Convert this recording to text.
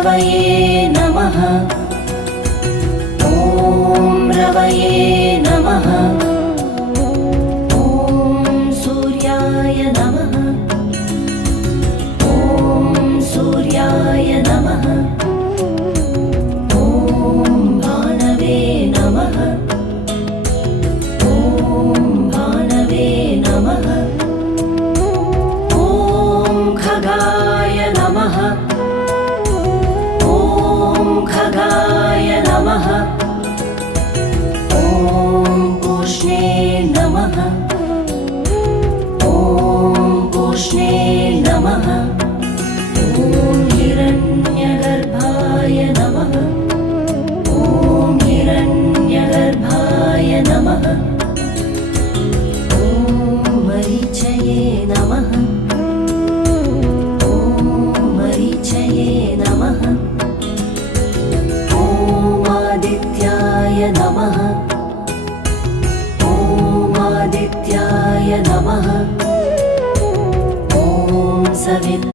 रवये नमः। ॐ रवये नमः। ॐ सूर्याय नमः। ॐ सूर्याय नमः। ॐ भानवे नमः। ॐ भानवे नमः। ॐ खगाय नमः। ॐ खगाय नमः। ॐ पूष्णे नमः। ॐ पूष्णे नमः। ॐ हिरण्यगर्भाय नमः। ॐ हिरण्यगर्भाय नमः। ॐ मरीचये नमः। ॐ मरीचये नमः। ॐ आदित्याय नमः। ॐ आदित्याय नमः। ॐ सवित्